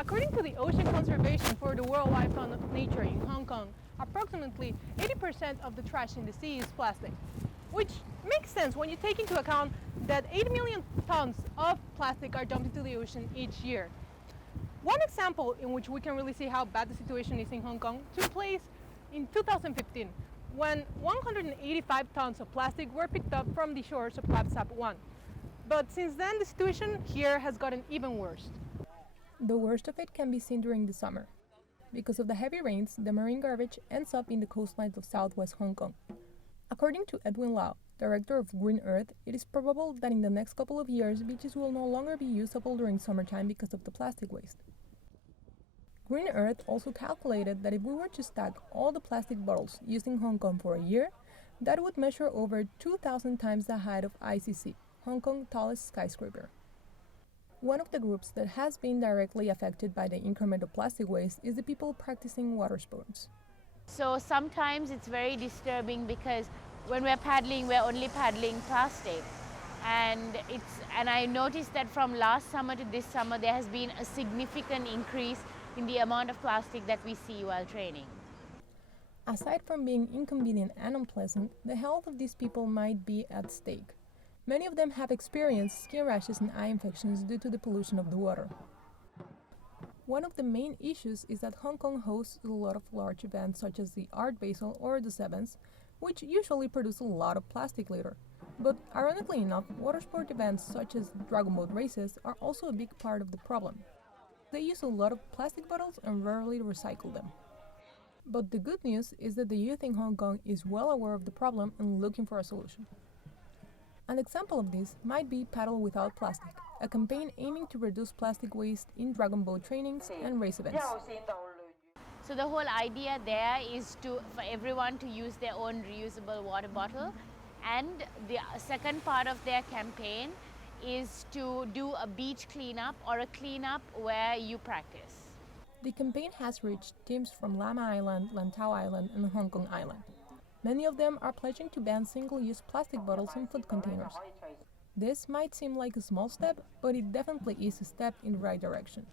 According to the Ocean Conservation for the Worldwide Fund of Nature in Hong Kong, approximately 80% of the trash in the sea is plastic, which makes sense when you take into account that 8 million tons of plastic are dumped into the ocean each year. One example in which we can really see how bad the situation is in Hong Kong took place in 2015, when 185 tons of plastic were picked up from the shores of Lap Sap 1. But since then, the situation here has gotten even worse. The worst of it can be seen during the summer. Because of the heavy rains, the marine garbage ends up in the coastlines of southwest Hong Kong. According to Edwin Lau, director of Green Earth, it is probable that in the next couple of years, beaches will no longer be usable during summertime because of the plastic waste. Green Earth also calculated that if we were to stack all the plastic bottles used in Hong Kong for a year, that would measure over 2,000 times the height of ICC, Hong Kong's tallest skyscraper. One of the groups that has been directly affected by the increment of plastic waste is the people practicing water sports. So sometimes it's very disturbing because when we're paddling, we're only paddling plastic. And I noticed that from last summer to this summer, there has been a significant increase in the amount of plastic that we see while training. Aside from being inconvenient and unpleasant, the health of these people might be at stake. Many of them have experienced skin rashes and eye infections due to the pollution of the water. One of the main issues is that Hong Kong hosts a lot of large events such as the Art Basel or the Sevens, which usually produce a lot of plastic litter. But ironically enough, water sport events such as dragon boat races are also a big part of the problem. They use a lot of plastic bottles and rarely recycle them. But the good news is that the youth in Hong Kong is well aware of the problem and looking for a solution. An example of this might be Paddle Without Plastic, a campaign aiming to reduce plastic waste in dragon boat trainings and race events. So the whole idea there is for everyone to use their own reusable water bottle, and the second part of their campaign is to do a beach cleanup or a cleanup where you practice. The campaign has reached teams from Lama Island, Lantau Island, and Hong Kong Island. Many of them are pledging to ban single-use plastic bottles and food containers. This might seem like a small step, but it definitely is a step in the right direction.